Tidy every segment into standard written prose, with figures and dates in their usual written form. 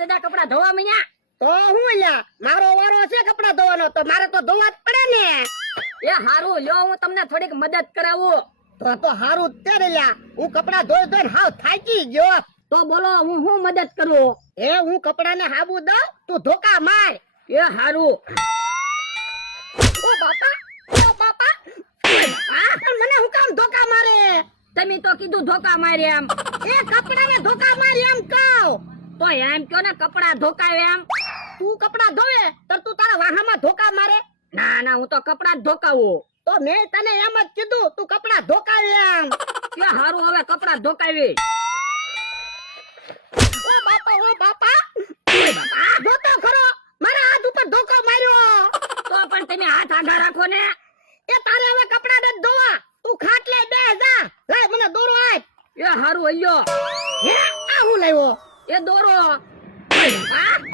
દાદા કપડા ધોવા મૈયા તો હું લ્યા મારો વારો છે કપડા ધોવાનો તો મારે તો ધોવા જ પડે ને એ હારું લ્યો હું તમને થોડીક મદદ કરાવું તો હારું જ તે રે લ્યા હું કપડા ધોઈ ધોઈને હાવ થાકી ગયો તો બોલો હું મદદ કરું એ હું કપડાને હાબુ દઉં તું ધોકા માર એ હારું ઓ બાપા આ પણ મને હું કામ ધોકા મારે તમે તો કીધું ધોકા મારે એમ એ કપડાને ધોકા માર એમ કહું તો એમ કયો ને કપડા ધોકાવે એમ તું કપડા ધોવે તો તું તારા વાહામાં ધોકા મારે ના ના હું તો કપડા જ ધોકાવું તો મેં તને એમ જ કીધું તું કપડા ધોકાવે એમ એ હારું હવે કપડા ધોકાવી ઓ બાપા આ ધોતો ખરો મારા હાથ ઉપર ધોકો માર્યો તો પણ તમે હાથ આગળ રાખો ને એ તારે હવે કપડા ને ધોવા તું ખાટલે બેસ જા લાય મને દોરો આપ એ હારું હલ્યો હે આ હું લાવ્યો એ દોરો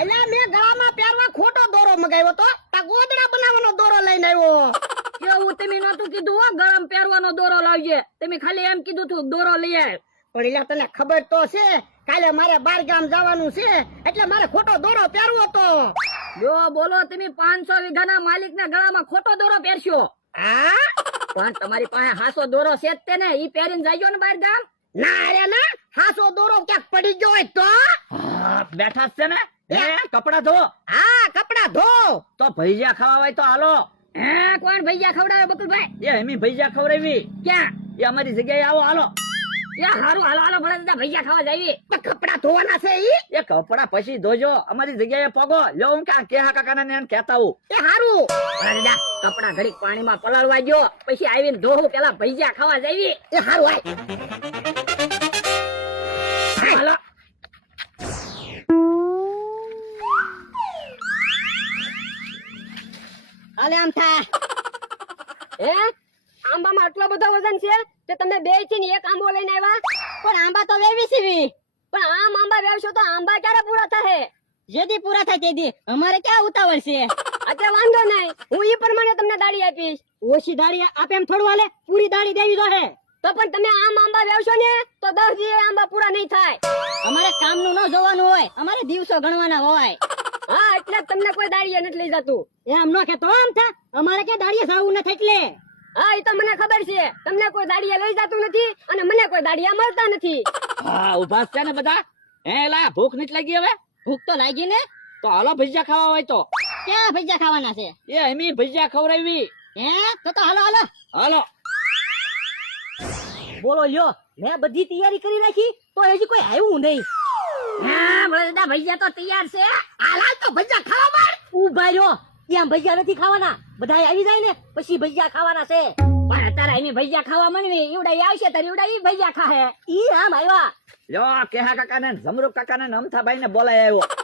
એટલે મેં ગળામાં પહેરવા ખોટો દોરો મગાવ્યો તો તા ગોદડા બનાવવાનો દોરો લઈને આવ્યો એવું તમે નતું કીધું હો ગરમ પહેરવાનો દોરો લાવજે તમે ખાલી એમ કીધું તું દોરો લઈ આવ પણ એટલે તને ખબર તો છે કાલે મારે બાર ગામ જવાનું છે એટલે મારે ખોટો દોરો પહેરવો તો જો બોલો તમે 500 વીઘાના માલિકના ગળામાં ખોટો દોરો પહેરશો હા પણ તમારી પાસે હાસો દોરો છે જ તે ને ઈ પહેરીને જાયજો ને બહાર ગામ ના રે ના હાસો દોરો ક્યાંક પડી ગયો હોય તો બેઠા જ છે ને હે કપડા ધો હા કપડા ધો તો ભજીયા ખાવા હોય તો હાલો હે કોણ ભૈયા ખવડાવે બકુલભાઈ એ એમી ભજીયા ખવડાવી ક્યાં એ અમારી જગ્યાએ આવો હાલો એ હારું હાલો હાલો ભલે દાદા ભૈયા ખાવા જાવી પણ કપડા ધોવાના છે ઈ એ કપડા પછી ધોજો અમારી જગ્યાએ પગો લ્યો હું ક્યાં કેહા કાકાને ને કહેતા હું એ હારું ભલે દાદા કપડા ઘડીક પાણીમાં પલાળવા ગયો પછી આવીને ધોવું પેલા ભૈયા ખાવા જાવી એ હારું હાલ હાલો હાલે આમ થા હે આંબામાં આટલો બધો વજન છે કે તમે બે થી એક આંબો લઈને આવ્યા પણ આંબા તો વેવી સીવી પણ આમ આંબા વેવશો તો આંબા ક્યારે પૂરા થશે જેદી પૂરા થાય તેદી અમારે ક્યાં ઉતાવળ છે અત્યારે વાંધો નહીં હું ઈ પ્રમાણે તમને દાડી આપીશ ઓછી દાડી આપે એમ થોડું હાલે પૂરી દાડી દેવી રહે તો પણ તમે આમ આંબા વેવશો ને તો 10 દિવસે આંબા પૂરા નહીં થાય અમારે કામનું ન જોવાનું હોય અમારે દિવસો ગણવાના હોય હા એટલે જ તમને કોઈ દાડીએ નથી લઈ જતું એમ ન કે તો આમ થા અમારે ક્યાં દાડીએ જાવું નથી એટલે હા એ તો મને ખબર છે તમને કોઈ દાડીએ લઈ જતું નથી અને મને કોઈ દાડીયા મળતા નથી હા ઉભા છે ને બધા હે લા ભૂખ નથી લાગી હવે ભૂખ તો લાગી ને તો હાલો ભજીયા ખાવા હોય તો ક્યાં ભજીયા ખાવાના છે એ એમી ભજીયા ખવડાવી હે તો હાલો હાલો હાલો બોલો લ્યો મેં બધી તૈયારી કરી રાખી તો હજી કોઈ આવ્યું નહીં હા બધા ભૈયા તો તૈયાર છે હાલ તો ભજીયા ખાવા માંડ ઉભા રહ્યો ત્યાં ભજીયા નથી ખાવાના બધા આવી જાય ને પછી ભજીયા ખાવાના છે પણ અત્યારે એની ભૈયા ખાવા માંડવી ઈવડા આવશે તારે ઈવડા ઈ ભૈયા ખાહે ઈ આમ આવ્યા લ્યો કેહા કાકાને જમરૂક કાકાને ને અમથાભાઈ ને બોલાય આવ્યો